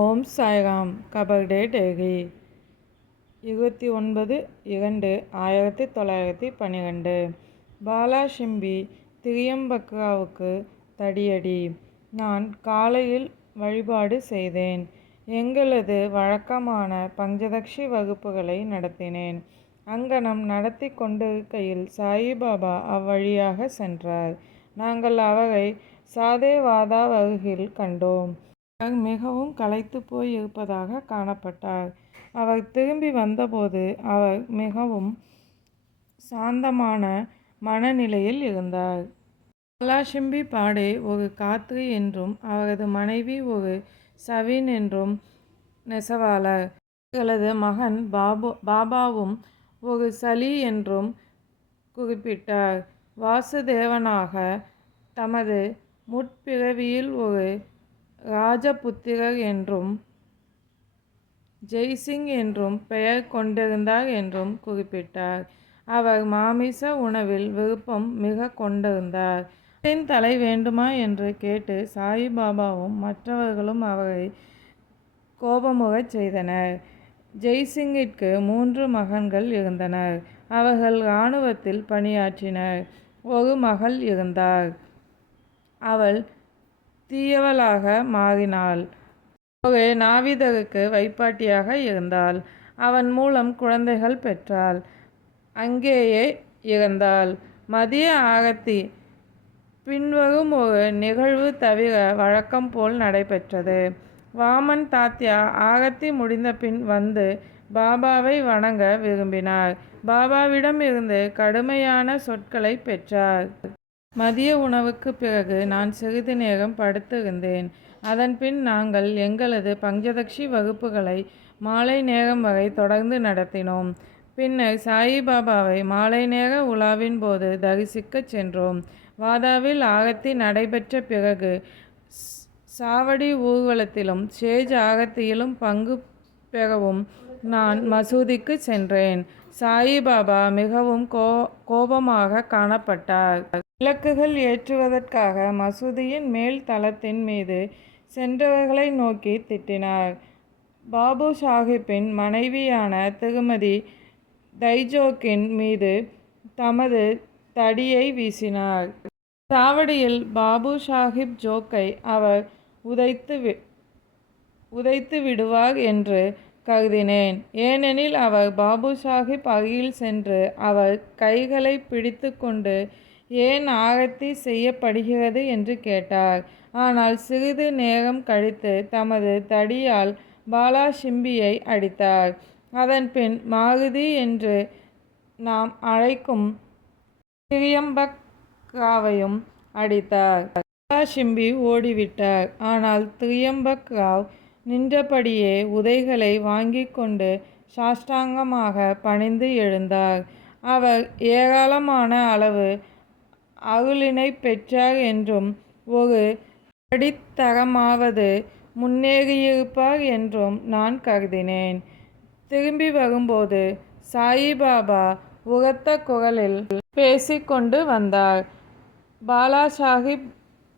ஓம் சாய்ராம் கபர்டே டேகி. இருபத்தி ஒன்பது இரண்டு ஆயிரத்தி தொள்ளாயிரத்தி பன்னிரெண்டு. பாலா ஷிம்பி திரியம்பக்ராவுக்கு தடியடி. நான் காலையில் வழிபாடு செய்தேன். எங்களது வழக்கமான பஞ்சதக்ஷி வகுப்புகளை நடத்தினேன். அங்கனம் நடத்தி கொண்டிருக்கையில் சாயிபாபா அவ்வழியாக சென்றார். நாங்கள் அவரை சாதேவாதா அருகில் கண்டோம். மிகவும் களைத்து போய் இருப்பதாக காணப்பட்டார். அவர் திரும்பி வந்தபோது அவர் மிகவும் சாந்தமான மனநிலையில் இருந்தார். கலாஷிம்பி பாடே ஒரு காத்ரி என்றும் அவரது மனைவி ஒரு சவின் என்றும் நெசவாளர். அவர்களது மகன் பாபு பாபாவும் ஒரு சலி என்றும் குறிப்பிட்டார். வாசுதேவனாக தமது முற்பிறவியில் ஒரு ராஜபுத்திரர் என்றும் ஜெய்சிங் என்றும் பெயர் கொண்டிருந்தார் என்றும் குறிப்பிட்டார். அவர் மாமிச உணவில் விருப்பம் மிக கொண்டிருந்தார். தலை வேண்டுமா என்று கேட்டு சாயிபாபாவும் மற்றவர்களும் அவரை கோபமுகச் செய்தனர். ஜெய்சிங்கிற்கு மூன்று மகன்கள் இருந்தனர். அவர்கள் இராணுவத்தில் பணியாற்றினர். ஒரு மகள் இருந்தார். அவள் தீயவளாக மாறினாள். ஒரு நாவிதருக்கு வைப்பாட்டியாக இருந்தாள். அவன் மூலம் குழந்தைகள் பெற்றாள். அங்கேயே இறந்தாள். மதிய ஆகத்தி பின்வரும் ஒரு நிகழ்வு தவிர வழக்கம் போல் நடைபெற்றது. வாமன் தாத்தியா ஆகத்தி முடிந்த பின் வந்து பாபாவை வணங்க விரும்பினார். பாபாவிடம் இருந்து கடுமையான சொற்களை பெற்றார். மதிய உணவுக்கு பிறகு நான் சிறிது நேரம் படுத்திருந்தேன். அதன்பின் நாங்கள் எங்களது பஞ்சதக்ஷி வகுப்புகளை மாலை நேரம் வரை தொடர்ந்து நடத்தினோம். பின்னர் சாயிபாபாவை மாலை நேர உலாவின் போது தரிசிக்கச் சென்றோம். வாதாவில் ஆகத்தி நடைபெற்ற பிறகு சாவடி ஊர்வலத்திலும் சேஜ் ஆகத்தியிலும் பங்கு பெறவும் நான் மசூதிக்கு சென்றேன். சாயிபாபா மிகவும் கோ கோபமாக காணப்பட்டார். விளக்குகள் ஏற்றுவதற்காக மசூதியின் மேல் தளத்தின் மீது சென்றவர்களை நோக்கி திட்டினார். பாபு சாஹிப்பின் மனைவியான திருமதி தைஜோக்கின் மீது தமது தடியை வீசினார். சாவடியில் பாபு சாஹிப் ஜோக்கை அவர் உதைத்து வி உதைத்து விடுவார் என்று கருதினேன். ஏனெனில் அவர் பாபு சாஹிப் அருகில் சென்று அவர் கைகளை பிடித்து கொண்டு ஏன் ஆரத்தி செய்யப்படுகிறது என்று கேட்டார். ஆனால் சிறிது நேரம் கழித்து தமது தடியால் பாலா சிம்பியை அடித்தார் அதன்பின் மாருதி என்று நாம் அழைக்கும் திரியம்பக்ராவையும் அடித்தார். பாலா சிம்பி ஓடிவிட்டார். ஆனால் திரியம்பக்ராவ் நின்றபடியே உதைகளை வாங்கி கொண்டு சாஷ்டாங்கமாக பணிந்து எழுந்தார். அவர் ஏராளமான அளவு அருளினை பெற்றார் என்றும் ஒரு படித்தரமாவது முன்னேறியிருப்பார் என்றும் நான் கருதினேன். திரும்பி வரும்போது சாயிபாபா உரத்த குரலில் பேசிக்கொண்டு வந்தார். பாலா சாஹிப்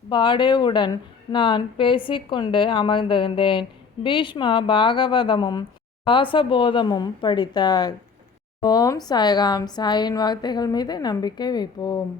பாடேவுடன் நான் பேசிக்கொண்டு அமர்ந்திருந்தேன். பீஷ்மா பாகவதமும் வாசபோதமும் படித்தார். ஓம் சாய்ராம். சாயின் வார்த்தைகள் மீது நம்பிக்கை வைப்போம்.